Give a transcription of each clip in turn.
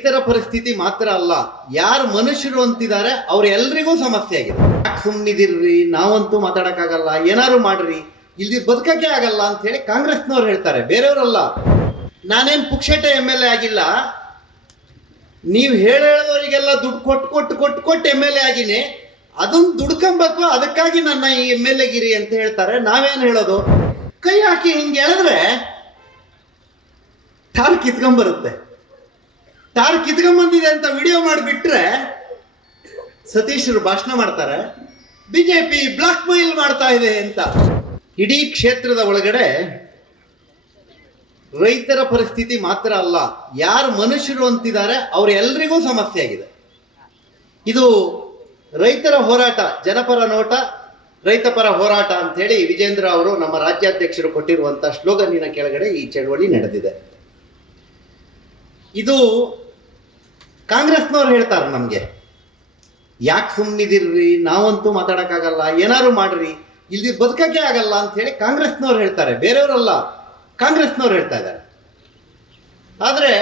ರೈತರ ಪರಿಸ್ಥಿತಿ ಮಾತ್ರ ಅಲ್ಲ, ಯಾರು ಮನುಷ್ಯರು ಅಂತಿದ್ದಾರೆ, ಅವ್ರೆಲ್ರಿಗೂ ಸಮಸ್ಯೆ ಆಗಿದೆ. ಯಾಕೆ ಸುಮ್ಮನಿದಿರ್ರಿ ನಾವಂತೂ ಮಾತಾಡಕ್ಕಾಗಲ್ಲ, ಏನಾದ್ರು ಮಾಡ್ರಿ, ಇಲ್ಲಿ ಬದುಕಕ್ಕೆ ಆಗಲ್ಲ ಅಂತ ಹೇಳಿ ಕಾಂಗ್ರೆಸ್ನವ್ರು ಹೇಳ್ತಾರೆ. ಬೇರೆಯವರಲ್ಲ. ನಾನೇನ್ ಪುಕ್ಷೇಟ ಎಂ ಎಲ್ ಎ ಆಗಿಲ್ಲ, ನೀವು ಹೇಳ ಹೇಳೋರಿಗೆಲ್ಲ ದುಡ್ಡು ಕೊಟ್ಟು ಕೊಟ್ಟು ಕೊಟ್ಟು ಕೊಟ್ಟು ಎಂ ಎಲ್ ಎ ಆಗಿನಿ ಅದನ್ನ ದುಡ್ಕೊಂಬೇಕು ಅದಕ್ಕಾಗಿ ನನ್ನ ಈ ಎಂ ಎಲ್ ಎ ಗಿರಿ ಅಂತ ಹೇಳ್ತಾರೆ. ನಾವೇನ್ ಹೇಳೋದು? ಕೈ ಹಾಕಿ ಹಿಂಗೆ ಹೇಳಿದ್ರೆ ಟಾರ್ ಕಿತ್ಕೊಂಬರುತ್ತೆ ಟಾರ್ ಕಿತ್ಕೊಂಬಂದಿದೆ ಅಂತ ವಿಡಿಯೋ ಮಾಡಿಬಿಟ್ರೆ ಸತೀಶರು ಭಾಷಣ ಮಾಡ್ತಾರೆ. ಬಿಜೆಪಿ ಬ್ಲಾಕ್ ಮೇಲ್ ಮಾಡ್ತಾ ಇದೆ ಅಂತ. ಇಡೀ ಕ್ಷೇತ್ರದ ಒಳಗಡೆ ರೈತರ ಪರಿಸ್ಥಿತಿ ಮಾತ್ರ ಅಲ್ಲ. ಯಾರು ಮನುಷ್ಯರು ಅಂತಿದ್ದಾರೆ ಅವರೆಲ್ಲರಿಗೂ ಸಮಸ್ಯೆ ಆಗಿದೆ. ಇದು ರೈತರ ಹೋರಾಟ, ಜನಪರ ನೋಟ ರೈತಪರ ಹೋರಾಟ ಅಂತ ಹೇಳಿ ವಿಜೇಂದ್ರ ಅವರು ನಮ್ಮ ರಾಜ್ಯಾಧ್ಯಕ್ಷರು ಕೊಟ್ಟಿರುವಂತಹ ಸ್ಲೋಗನ್ನಿನ ಕೆಳಗಡೆ ಈ ಚಳವಳಿ ನಡೆದಿದೆ. ಇದು ಕಾಂಗ್ರೆಸ್ನವ್ರು ಹೇಳ್ತಾರೆ ನಮಗೆ, ಯಾಕೆ ಸುಮ್ಮನಿದಿರ್ರಿ ನಾವಂತೂ ಮಾತಾಡೋಕ್ಕಾಗಲ್ಲ ಏನಾದ್ರು ಮಾಡ್ರಿ ಇಲ್ಲಿ ಬದುಕಕ್ಕೆ ಆಗಲ್ಲ ಅಂತ ಹೇಳಿ ಕಾಂಗ್ರೆಸ್ನವ್ರು ಹೇಳ್ತಾರೆ, ಬೇರೆಯವರಲ್ಲ, ಕಾಂಗ್ರೆಸ್ನವ್ರು ಹೇಳ್ತಾ ಇದ್ದಾರೆ. ಆದರೆ,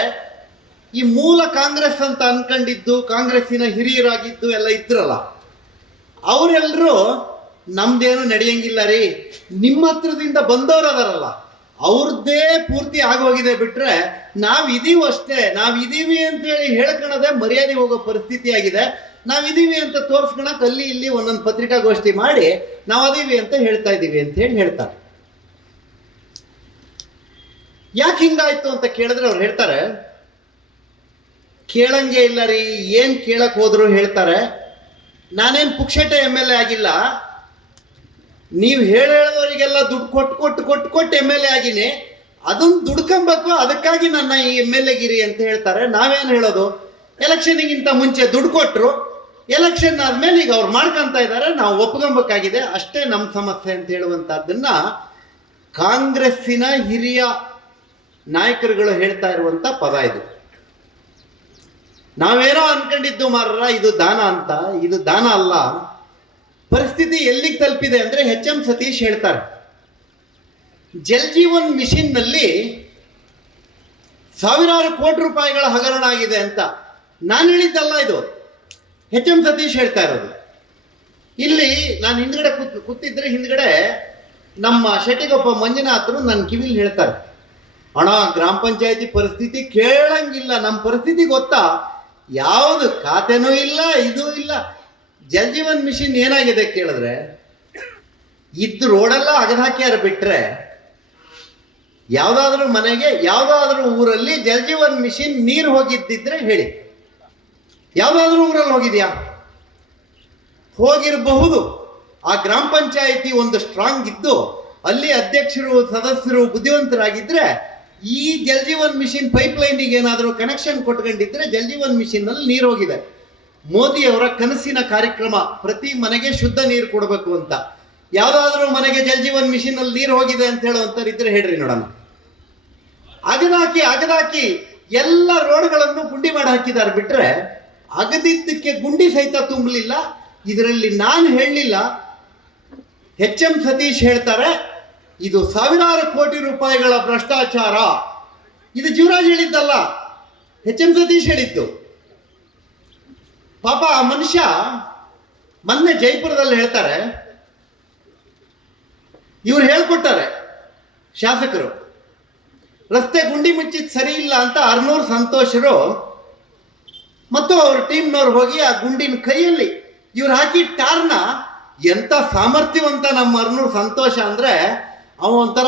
ಈ ಮೂಲ ಕಾಂಗ್ರೆಸ್ ಅಂತ ಅನ್ಕೊಂಡಿದ್ದು, ಕಾಂಗ್ರೆಸ್ಸಿನ ಹಿರಿಯರಾಗಿದ್ದು ಎಲ್ಲ ಇದ್ರಲ್ಲ ಅವರೆಲ್ಲರೂ ನಮ್ದೇನು ನಡೆಯಂಗಿಲ್ಲ ರೀ, ನಿಮ್ಮ ಹತ್ರದಿಂದ ಬಂದವರು ಅದಾರಲ್ಲ ಅವ್ರದ್ದೇ ಪೂರ್ತಿ ಆಗೋಗಿದೆ ಬಿಟ್ರೆ ನಾವ್ ಇದೀವಿ ಅಷ್ಟೇ. ನಾವ್ ಇದೀವಿ ಅಂತ ಹೇಳಿ ಮರ್ಯಾದೆ ಹೋಗೋ ಪರಿಸ್ಥಿತಿ ಆಗಿದೆ. ನಾವ್ ಇದೀವಿ ಅಂತ ತೋರ್ಸ್ಕೊಳಕ್ ಅಲ್ಲಿ ಇಲ್ಲಿ ಒಂದೊಂದು ಪತ್ರಿಕಾಗೋಷ್ಠಿ ಮಾಡಿ ನಾವ್ ಅದೀವಿ ಅಂತ ಹೇಳ್ತಾ ಇದೀವಿ ಅಂತ ಹೇಳಿ ಹೇಳ್ತಾರೆ. ಯಾಕೆ ಹಿಂಗಾಯ್ತು ಅಂತ ಕೇಳಿದ್ರೆ ಅವ್ರು ಹೇಳ್ತಾರೆ, ಕೇಳಂಗೆ ಇಲ್ಲ ರೀ, ಏನ್ ಕೇಳಕ್ ಹೋದ್ರು ಹೇಳ್ತಾರೆ. ನಾನೇನ್ ಪುಕ್ಷಟೆ ಎಂ ಎಲ್ ಎ ಆಗಿಲ್ಲ ನೀವು ಹೇಳ ಹೇಳೋರಿಗೆಲ್ಲ ದುಡ್ಡು ಕೊಟ್ಟು ಕೊಟ್ಟು ಕೊಟ್ಟು ಕೊಟ್ಟು ಎಂ ಎಲ್ ಎ ಆಗಿನಿ ಅದನ್ನ ದುಡ್ಕೊಂಬೇಕು ಅದಕ್ಕಾಗಿ ನನ್ನ ಈ ಎಂ ಎಲ್ ಎ ಗಿರಿ ಅಂತ ಹೇಳ್ತಾರೆ. ನಾವೇನು ಹೇಳೋದು? ಎಲೆಕ್ಷನ್ಗಿಂತ ಮುಂಚೆ ದುಡ್ಡು ಕೊಟ್ಟರು ಎಲೆಕ್ಷನ್ ಆದ್ಮೇಲೆ ಈಗ ಅವ್ರು ಮಾಡ್ಕೊಂತ ಇದ್ದಾರೆ ನಾವು ಒಪ್ಕೊಬೇಕಾಗಿದೆ. ಅಷ್ಟೇ ನಮ್ಮ ಸಮಸ್ಯೆ ಅಂತ ಹೇಳುವಂತಹದ್ದನ್ನ ಕಾಂಗ್ರೆಸ್ಸಿನ ಹಿರಿಯ ನಾಯಕರುಗಳು ಹೇಳ್ತಾ ಇರುವಂತ ಪದ ಇದು. ನಾವೇನೋ ಅನ್ಕೊಂಡಿದ್ದು ಮಾರ ಇದು ದಾನ ಅಂತ. ಇದು ದಾನ ಅಲ್ಲ. ಪರಿಸ್ಥಿತಿ ಎಲ್ಲಿಗೆ ತಲುಪಿದೆ ಅಂದ್ರೆ ಎಚ್ ಎಂ ಸತೀಶ್ ಹೇಳ್ತಾರೆ. ಜಲ್ ಜೀವನ್ ಮಿಷನ್ನಲ್ಲಿ ಸಾವಿರಾರು ಕೋಟಿ ರೂಪಾಯಿಗಳ ಹಗರಣ ಆಗಿದೆ ಅಂತ. ನಾನು ಹೇಳಿದ್ದಲ್ಲ ಇದು. ಹೆಚ್ ಎಂ ಸತೀಶ್ ಹೇಳ್ತಾ ಇರೋದು. ಇಲ್ಲಿ ನಾನು ಹಿಂದ್ಗಡೆ ಕೂತ್, ಕೂತಿದ್ರೆ ಹಿಂದ್ಗಡೆ ನಮ್ಮ ಶೆಟ್ಟಿಗೊಬ್ಬ ಮಂಜುನಾಥರು ನನ್ನ ಕಿವಿಲಿ ಹೇಳ್ತಾರೆ. ಅಣ್ಣ, ಗ್ರಾಮ ಪಂಚಾಯತಿ ಪರಿಸ್ಥಿತಿ ಕೇಳಂಗಿಲ್ಲ. ನಮ್ಮ ಪರಿಸ್ಥಿತಿ ಗೊತ್ತಾ? ಯಾವುದು ಖಾತೆನೂ ಇಲ್ಲ, ಇದೂ ಇಲ್ಲ. ಜಲ್ ಜೀವನ್ ಮಿಷನ್ ಏನಾಗಿದೆ ಕೇಳಿದ್ರೆ ಇದ್ದು ರೋಡೆಲ್ಲ ಅಗದ ಹಾಕ್ಯಾರ ಬಿಟ್ರೆ, ಯಾವ್ದಾದ್ರೂ ಮನೆಗೆ, ಯಾವ್ದಾದ್ರೂ ಊರಲ್ಲಿ ಜಲ್ ಜೀವನ್ ಮಿಷನ್ ನೀರು ಹೋಗಿದ್ದಿದ್ರೆ ಹೇಳಿ. ಯಾವುದಾದ್ರೂ ಊರಲ್ಲಿ ಹೋಗಿದ್ಯಾ? ಹೋಗಿರಬಹುದು. ಆ ಗ್ರಾಮ ಪಂಚಾಯಿತಿ ಒಂದು ಸ್ಟ್ರಾಂಗ್ ಇದ್ದು ಅಲ್ಲಿ ಅಧ್ಯಕ್ಷರು, ಸದಸ್ಯರು ಬುದ್ಧಿವಂತರಾಗಿದ್ರೆ, ಈ ಜಲ್ ಜೀವನ್ ಮಿಷಿನ್ ಪೈಪ್ ಲೈನಿಗೆ ಏನಾದರೂ ಕನೆಕ್ಷನ್ ಕೊಟ್ಕೊಂಡಿದ್ರೆ ಜಲ್ ಜೀವನ್ ಅಲ್ಲಿ ನೀರು ಹೋಗಿದೆ. ಮೋದಿ ಅವರ ಕನಸಿನ ಕಾರ್ಯಕ್ರಮ, ಪ್ರತಿ ಮನೆಗೆ ಶುದ್ಧ ನೀರು ಕೊಡಬೇಕು ಅಂತ. ಯಾವ್ದಾದ್ರೂ ಮನೆಗೆ ಜಲ್ ಜೀವನ್ ಮಿಷನ್ ಅಲ್ಲಿ ನೀರು ಹೋಗಿದೆ ಅಂತ ಹೇಳುವಂತವ್ರು ಇದ್ರೆ ಹೇಳ್ರಿ ನೋಡೋಣ ಅಗದಾಕಿ ಅಗದಾಕಿ ಎಲ್ಲ ರೋಡ್ಗಳನ್ನು ಗುಂಡಿ ಮಾಡಿ ಹಾಕಿದ್ದಾರೆ ಬಿಟ್ರೆ ಅಗದಿದ್ದಕ್ಕೆ ಗುಂಡಿ ಸಹಿತ ತುಂಬಲಿಲ್ಲ. ಇದರಲ್ಲಿ ನಾನು ಹೇಳಲಿಲ್ಲ. ಎಚ್ ಎಂ ಸತೀಶ್ ಹೇಳ್ತಾರೆ, ಇದು ಸಾವಿರಾರು ಕೋಟಿ ರೂಪಾಯಿಗಳ ಭ್ರಷ್ಟಾಚಾರ. ಇದು ಜೀವರಾಜ್ ಹೇಳಿದ್ದಲ್ಲ, ಎಚ್ ಎಂ ಸತೀಶ್ ಹೇಳಿದ್ದು. ಪಾಪ ಆ ಮನುಷ್ಯ ಮೊನ್ನೆ ಜೈಪುರದಲ್ಲಿ ಹೇಳ್ತಾರೆ. ಇವ್ರು ಹೇಳ್ಕೊಟ್ಟಾರೆ ಶಾಸಕರು, ರಸ್ತೆ ಗುಂಡಿ ಮುಚ್ಚಿದ್ ಸರಿ ಇಲ್ಲ ಅಂತ ಅರ್ನೂರ್ ಸಂತೋಷರು ಮತ್ತು ಅವ್ರ ಟೀಮ್ನವ್ರು ಹೋಗಿ ಆ ಗುಂಡಿನ ಕೈಯಲ್ಲಿ ಇವ್ರು ಹಾಕಿ ಟಾರ್ನ, ಎಂತ ಸಾಮರ್ಥ್ಯವಂತ ನಮ್ಮ ಅರ್ನೂರ್ ಸಂತೋಷ ಅಂದ್ರೆ, ಅವ ಒಂಥರ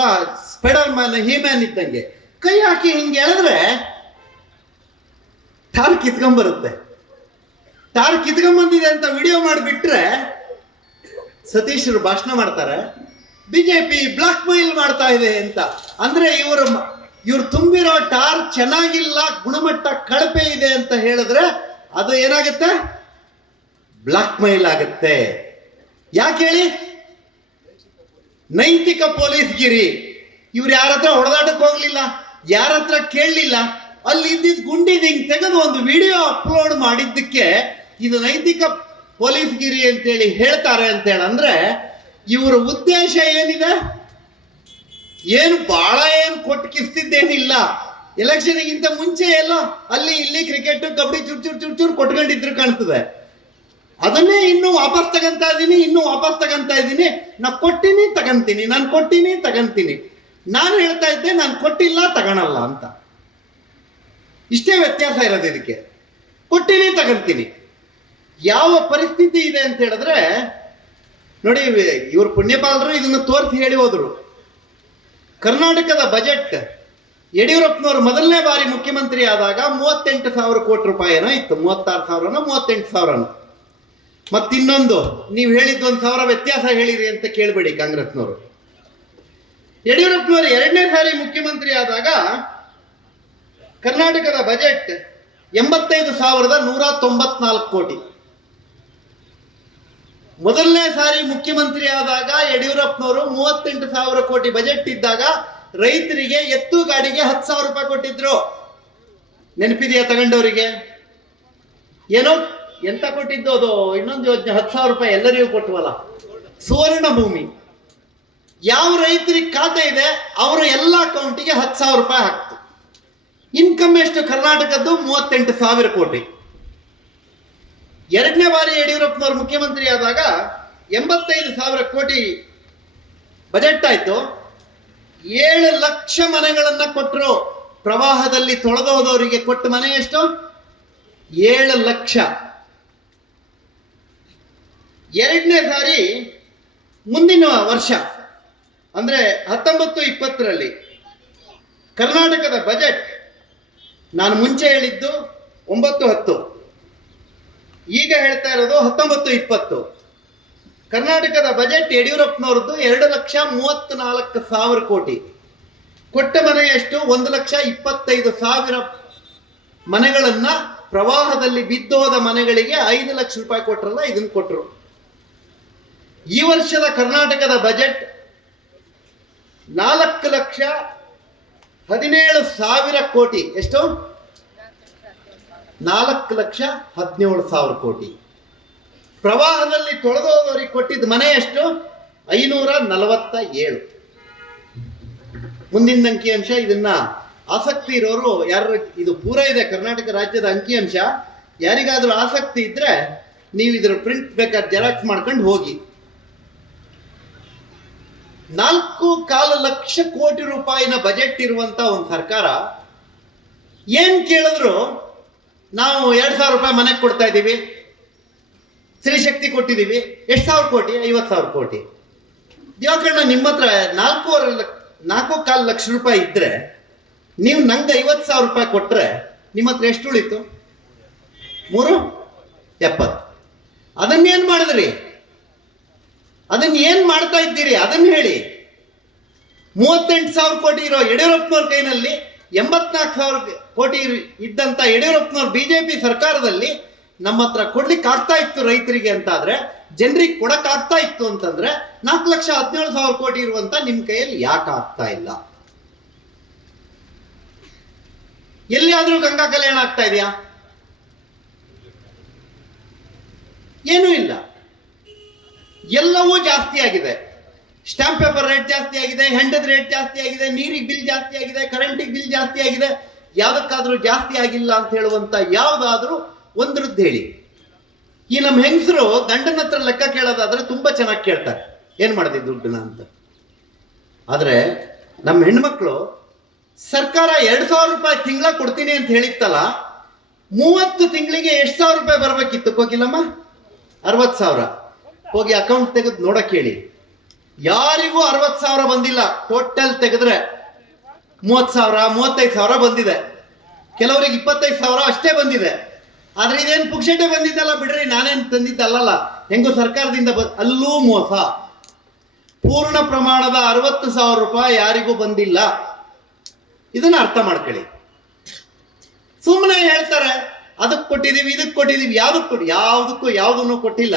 ಸ್ಪೆಡರ್ ಮ್ಯಾನ್ ಹೀಮ್ಯಾನ್ ಇದ್ದಂಗೆ. ಕೈ ಹಾಕಿ ಹಿಂಗೆ ಎಳೆದ್ರೆ ಟಾರ್ ಕಿತ್ಕೊಂಬರುತ್ತೆ ಟಾರ್ ಕಿತ್ಕೊಂಬಂದಿದೆ ಅಂತ ವಿಡಿಯೋ ಮಾಡಿಬಿಟ್ರೆ ಸತೀಶ್ರು ಭಾಷಣ ಮಾಡ್ತಾರೆ. ಬಿಜೆಪಿ ಬ್ಲಾಕ್ ಮೈಲ್ ಮಾಡ್ತಾ ಇದೆ ಅಂತ. ಅಂದ್ರೆ ಇವರು ಇವ್ರು ತುಂಬಿರೋ ಟಾರ್ ಚೆನ್ನಾಗಿಲ್ಲ, ಗುಣಮಟ್ಟ ಕಳಪೆ ಇದೆ ಅಂತ ಹೇಳಿದ್ರೆ ಅದು ಏನಾಗುತ್ತೆ? ಬ್ಲಾಕ್ ಮೈಲ್ ಆಗುತ್ತೆ. ಯಾಕೆ ಹೇಳಿ? ನೈತಿಕ ಪೊಲೀಸ್ ಗಿರಿ. ಇವ್ರು ಯಾರ ಹತ್ರ ಹೊಡೆದಾಟಕ್ಕೆ ಹೋಗ್ಲಿಲ್ಲ, ಯಾರ ಹತ್ರ ಕೇಳಲಿಲ್ಲ, ಅಲ್ಲಿ ಇದ್ದಿದ್ ಗುಂಡಿ ತೆಗೆದು ಒಂದು ವಿಡಿಯೋ ಅಪ್ಲೋಡ್ ಮಾಡಿದ್ದಕ್ಕೆ ಇದು ನೈತಿಕ ಪೊಲೀಸ್ ಗಿರಿ ಅಂತೇಳಿ ಹೇಳ್ತಾರೆ ಅಂತೇಳಿ ಅಂದ್ರೆ ಇವರ ಉದ್ದೇಶ ಏನಿದೆ? ಏನು ಬಹಳ ಏನು ಕೊಟ್ಟು ಕಿಸ್ತಿದ್ದೇನಿಲ್ಲ. ಎಲೆಕ್ಷನ್ಗಿಂತ ಮುಂಚೆ ಎಲ್ಲ ಅಲ್ಲಿ ಇಲ್ಲಿ ಕ್ರಿಕೆಟ್, ಕಬಡ್ಡಿ ಚೂರ್ ಚುರ್ ಚೂರ್ ಚೂರ್ ಕೊಟ್ಕೊಂಡಿದ್ರು ಕಾಣ್ತದೆ. ಅದನ್ನೇ ಇನ್ನು ವಾಪಸ್ ತಗಂತ ಇದ್ದೀನಿ ಇನ್ನು ವಾಪಸ್ ತಗಂತ ಇದ್ದೀನಿ ನಾ ಕೊಟ್ಟಿನಿ, ತಗಂತೀನಿ. ನಾನು ಕೊಟ್ಟಿನಿ, ತಗಂತೀನಿ. ನಾನು ಹೇಳ್ತಾ ಇದ್ದೆ, ನಾನು ಕೊಟ್ಟಿಲ್ಲ ತಗೊಳಲ್ಲ ಅಂತ. ಇಷ್ಟೇ ವ್ಯತ್ಯಾಸ ಇರೋದು ಇದಕ್ಕೆ. ಕೊಟ್ಟಿನಿ, ತಗಂತೀನಿ. ಯಾವ ಪರಿಸ್ಥಿತಿ ಇದೆ ಅಂತ ಹೇಳಿದ್ರೆ, ನೋಡಿ, ಇವ್ರ ಪುಣ್ಯಪಾಲರು ಇದನ್ನ ತೋರಿಸಿ ಹೇಳಿ ಹೋದ್ರು. ಕರ್ನಾಟಕದ ಬಜೆಟ್, ಯಡಿಯೂರಪ್ಪನವರು ಮೊದಲನೇ ಬಾರಿ ಮುಖ್ಯಮಂತ್ರಿ ಆದಾಗ ಮೂವತ್ತೆಂಟು ಸಾವಿರ ಕೋಟಿ ರೂಪಾಯಿನೋ ಇತ್ತು, ಮೂವತ್ತಾರು ಸಾವಿರನೋ ಮೂವತ್ತೆಂಟು ಸಾವಿರನೋ. ಮತ್ತಿನ್ನೊಂದು, ನೀವು ಹೇಳಿದ್ದು ಒಂದು ಸಾವಿರ ವ್ಯತ್ಯಾಸ ಹೇಳಿರಿ ಅಂತ ಕೇಳಬೇಡಿ ಕಾಂಗ್ರೆಸ್ನವರು. ಯಡಿಯೂರಪ್ಪನವರು ಎರಡನೇ ಸಾರಿ ಮುಖ್ಯಮಂತ್ರಿ ಆದಾಗ ಕರ್ನಾಟಕದ ಬಜೆಟ್ ಎಂಬತ್ತೈದು ಸಾವಿರದ ನೂರ ತೊಂಬತ್ನಾಲ್ಕು ಕೋಟಿ. ಮೊದಲನೇ ಸಾರಿ ಮುಖ್ಯಮಂತ್ರಿ ಆದಾಗ ಯಡಿಯೂರಪ್ಪನವರು ಮೂವತ್ತೆಂಟು ಸಾವಿರ ಕೋಟಿ ಬಜೆಟ್ ಇದ್ದಾಗ ರೈತರಿಗೆ ಎತ್ತು ಗಾಡಿಗೆ ಹತ್ತು ಸಾವಿರ ರೂಪಾಯಿ ಕೊಟ್ಟಿದ್ರು. ನೆನಪಿದೆಯಾ ತಗೊಂಡವರಿಗೆ? ಏನೋ ಎಂತ ಕೊಟ್ಟಿದ್ದು ಅದು? ಇನ್ನೊಂದು ಯೋಜನೆ, ಹತ್ತು ಸಾವಿರ ರೂಪಾಯಿ ಎಲ್ಲರಿಗೂ ಕೊಟ್ಟವಲ್ಲ. ಸುವರ್ಣ ಭೂಮಿ. ಯಾವ ರೈತರಿಗೆ ಖಾತೆ ಇದೆ, ಅವರ ಎಲ್ಲ ಅಕೌಂಟಿಗೆ ಹತ್ತು ಸಾವಿರ ರೂಪಾಯಿ ಹಾಕ್ತು. ಇನ್ಕಮ್ ಎಷ್ಟು? ಕರ್ನಾಟಕದ್ದು ಮೂವತ್ತೆಂಟು ಸಾವಿರ ಕೋಟಿ. ಎರಡನೇ ಬಾರಿ ಯಡಿಯೂರಪ್ಪನವರು ಮುಖ್ಯಮಂತ್ರಿ ಆದಾಗ ಎಂಬತ್ತೈದು ಸಾವಿರ ಕೋಟಿ ಬಜೆಟ್ ಆಯ್ತು. ಏಳು ಲಕ್ಷ ಮನೆಗಳನ್ನ ಕೊಟ್ಟರು ಪ್ರವಾಹದಲ್ಲಿ ತೊಳೆದು ಹೋದವರಿಗೆ ಕೊಟ್ಟ ಮನೆ ಎಷ್ಟು? ಏಳು ಲಕ್ಷ. ಎರಡನೇ ಸಾರಿ ಮುಂದಿನ ವರ್ಷ, ಅಂದ್ರೆ ಹತ್ತೊಂಬತ್ತು ಇಪ್ಪತ್ತರಲ್ಲಿ ಕರ್ನಾಟಕದ ಬಜೆಟ್ ನಾನು ಮುಂಚೆ ಹೇಳಿದ್ದು ಒಂಬತ್ತು ಹತ್ತು. ಈಗ ಹೇಳ್ತಾ ಇರೋದು ಹತ್ತೊಂಬತ್ತು ಇಪ್ಪತ್ತು. ಕರ್ನಾಟಕದ ಬಜೆಟ್ ಯಡಿಯೂರಪ್ಪನವ್ರದ್ದು ಎರಡು ಲಕ್ಷ ಮೂವತ್ತು ನಾಲ್ಕು ಸಾವಿರ ಕೋಟಿ. ಕೊಟ್ಟ ಮನೆ ಎಷ್ಟು? ಒಂದು ಲಕ್ಷ ಇಪ್ಪತ್ತೈದು ಸಾವಿರ ಮನೆಗಳನ್ನ ಪ್ರವಾಹದಲ್ಲಿ ಬಿದ್ದೋದ ಮನೆಗಳಿಗೆ ಐದು ಲಕ್ಷ ರೂಪಾಯಿ ಕೊಟ್ಟರಲ್ಲ ಇದನ್ನ ಕೊಟ್ಟರು ಈ ವರ್ಷದ ಕರ್ನಾಟಕದ ಬಜೆಟ್ ನಾಲ್ಕು ಲಕ್ಷ ಹದಿನೇಳು ಸಾವಿರ ಕೋಟಿ. ಎಷ್ಟು? ನಾಲ್ಕು ಲಕ್ಷ ಹದಿನೇಳು ಸಾವಿರ ಕೋಟಿ. ಪ್ರವಾಹದಲ್ಲಿ ತೊಳೆದೋದವರಿಗೆ ಕೊಟ್ಟಿದ್ದ ಮನೆ ಎಷ್ಟು? ಐನೂರ ನಲವತ್ತ ಏಳು ಮುಂದಿನ ಅಂಕಿಅಂಶ ಇದನ್ನ ಆಸಕ್ತಿ ಇರೋರು ಯಾರು ಇದು ಪೂರ ಇದೆ, ಕರ್ನಾಟಕ ರಾಜ್ಯದ ಅಂಕಿಅಂಶ ಯಾರಿಗಾದ್ರೂ ಆಸಕ್ತಿ ಇದ್ರೆ ನೀವು ಇದ್ರ ಪ್ರಿಂಟ್ ಬೇಕಾದ್ರೆ ಜೆರಾಕ್ಸ್ ಮಾಡ್ಕೊಂಡು ಹೋಗಿ. ನಾಲ್ಕು ಕಾಲು ಲಕ್ಷ ಕೋಟಿ ರೂಪಾಯಿನ ಬಜೆಟ್ ಇರುವಂತ ಒಂದು ಸರ್ಕಾರ ಏನ್ ಕೇಳಿದ್ರು? ನಾವು ಎರಡ್ ಸಾವಿರ ರೂಪಾಯಿ ಮನೆಗೆ ಕೊಡ್ತಾ ಇದ್ದೀವಿ. ಸ್ತ್ರೀಶಕ್ತಿ ಕೊಟ್ಟಿದ್ದೀವಿ. ಎಷ್ಟು ಸಾವಿರ ಕೋಟಿ? ಐವತ್ತು ಸಾವಿರ ಕೋಟಿ. ದೇವಕಣ್ಣ ನಿಮ್ಮ ಹತ್ರ ನಾಲ್ಕೂವರೆ ನಾಲ್ಕು ಕಾಲು ಲಕ್ಷ ರೂಪಾಯಿ ಇದ್ರೆ, ನೀವು ನಂಗೆ ಐವತ್ತು ಸಾವಿರ ರೂಪಾಯಿ ಕೊಟ್ಟರೆ ನಿಮ್ಮ ಹತ್ರ ಎಷ್ಟು ಉಳಿತು? ಮೂರು? ಎಪ್ಪತ್ತು. ಅದನ್ನೇನು ಮಾಡಿದ್ರಿ? ಅದನ್ನ ಏನು ಮಾಡ್ತಾ ಇದ್ದೀರಿ? ಅದನ್ನ ಹೇಳಿ. ಮೂವತ್ತೆಂಟು ಸಾವಿರ ಕೋಟಿ ಇರೋ ಯಡಿಯೂರಪ್ಪನವ್ರ ಕೈನಲ್ಲಿ ಎಂಬತ್ನಾಲ್ಕು ಸಾವಿರ ಕೋಟಿ ಯಡಿಯೂರಪ್ಪನವ್ರು ಇದ್ದಂತ ಜೆ ಬಿಜೆಪಿ ಸರ್ಕಾರದಲ್ಲಿ ನಮ್ಮ ಹತ್ರ ಕೊಡ್ಲಿಕ್ಕೆ ಆಗ್ತಾ ಇತ್ತು ರೈತರಿಗೆ ಅಂತಾದ್ರೆ, ಜನರಿಗೆ ಕೊಡಕ್ ಆಗ್ತಾ ಇತ್ತು ಅಂತಂದ್ರೆ, ನಾಲ್ಕು ಲಕ್ಷ ಹದಿನೇಳು ಸಾವಿರ ಕೋಟಿ ಇರುವಂತ ನಿಮ್ ಕೈಯಲ್ಲಿ ಯಾಕೆ ಆಗ್ತಾ ಇಲ್ಲ? ಎಲ್ಲಿಯಾದ್ರೂ ಗಂಗಾ ಕಲ್ಯಾಣ ಆಗ್ತಾ ಇದೆಯಾ? ಏನೂ ಇಲ್ಲ. ಎಲ್ಲವೂ ಜಾಸ್ತಿ ಆಗಿದೆ. ಸ್ಟಾಂಪ್ ಪೇಪರ್ ರೇಟ್ ಜಾಸ್ತಿ ಆಗಿದೆ, ಹೆಂಡದ ರೇಟ್ ಜಾಸ್ತಿ ಆಗಿದೆ, ನೀರಿಗೆ ಬಿಲ್ ಜಾಸ್ತಿ ಆಗಿದೆ, ಕರೆಂಟಿಗೆ ಬಿಲ್ ಜಾಸ್ತಿ ಆಗಿದೆ. ಯಾವ್ದಕ್ಕಾದ್ರೂ ಜಾಸ್ತಿ ಆಗಿಲ್ಲ ಅಂತ ಹೇಳುವಂತ ಯಾವ್ದಾದ್ರೂ ಒಂದ್ರದ್ದು ಹೇಳಿ. ಈ ನಮ್ಮ ಹೆಂಗಸರು ಗಂಡನ ಹತ್ರ ಲೆಕ್ಕ ಕೇಳೋದಾದ್ರೆ ತುಂಬಾ ಚೆನ್ನಾಗಿ ಕೇಳ್ತಾರೆ. ಏನ್ ಮಾಡಿದೆ ದುಡ್ಡನ್ನ ಅಂತ? ಆದ್ರೆ ನಮ್ಮ ಹೆಣ್ಮಕ್ಳು, ಸರ್ಕಾರ ಎರಡ್ ಸಾವಿರ ರೂಪಾಯಿ ತಿಂಗಳ ಕೊಡ್ತೀನಿ ಅಂತ ಹೇಳಿತ್ತಲ್ಲ, ಮೂವತ್ತು ತಿಂಗಳಿಗೆ ಎಷ್ಟು ಸಾವಿರ ರೂಪಾಯಿ ಬರಬೇಕಿತ್ತು? ಹೋಗಿಲ್ಲಮ್ಮ ಅರವತ್ತು ಸಾವಿರ. ಹೋಗಿ ಅಕೌಂಟ್ ತೆಗೆದು ನೋಡಕ್ ಹೇಳಿ. ಯಾರಿಗೂ ಅರವತ್ತು ಸಾವಿರ ಬಂದಿಲ್ಲ. ಟೋಟಲ್ ತೆಗೆದ್ರೆ ಮೂವತ್ತು ಸಾವಿರ, ಮೂವತ್ತೈದು ಸಾವಿರ ಬಂದಿದೆ. ಕೆಲವರಿಗೆ ಇಪ್ಪತ್ತೈದು ಸಾವಿರ ಅಷ್ಟೇ ಬಂದಿದೆ. ಆದರೆ ಇದೇನು ಪುಕ್ಷಟೆ ಬಂದಿದ್ದಲ್ಲ ಬಿಡ್ರಿ, ನಾನೇನು ತಂದಿದ್ದಲ್ಲಲ್ಲ ಹೆಂಗೋ ಸರ್ಕಾರದಿಂದ ಬ ಅಲ್ಲೂ ಮೋಸ. ಪೂರ್ಣ ಪ್ರಮಾಣದ ಅರವತ್ತು ಸಾವಿರ ರೂಪಾಯಿ ಯಾರಿಗೂ ಬಂದಿಲ್ಲ. ಇದನ್ನ ಅರ್ಥ ಮಾಡ್ಕೊಳ್ಳಿ. ಸುಮ್ಮನೆ ಹೇಳ್ತಾರೆ, ಅದಕ್ಕೆ ಕೊಟ್ಟಿದ್ದೀವಿ, ಇದಕ್ಕೆ ಕೊಟ್ಟಿದ್ದೀವಿ, ಯಾವ್ದಕ್ಕೆ ಕೊಟ್ಟು ಯಾವುದಕ್ಕೂ ಯಾವುದನ್ನು ಕೊಟ್ಟಿಲ್ಲ.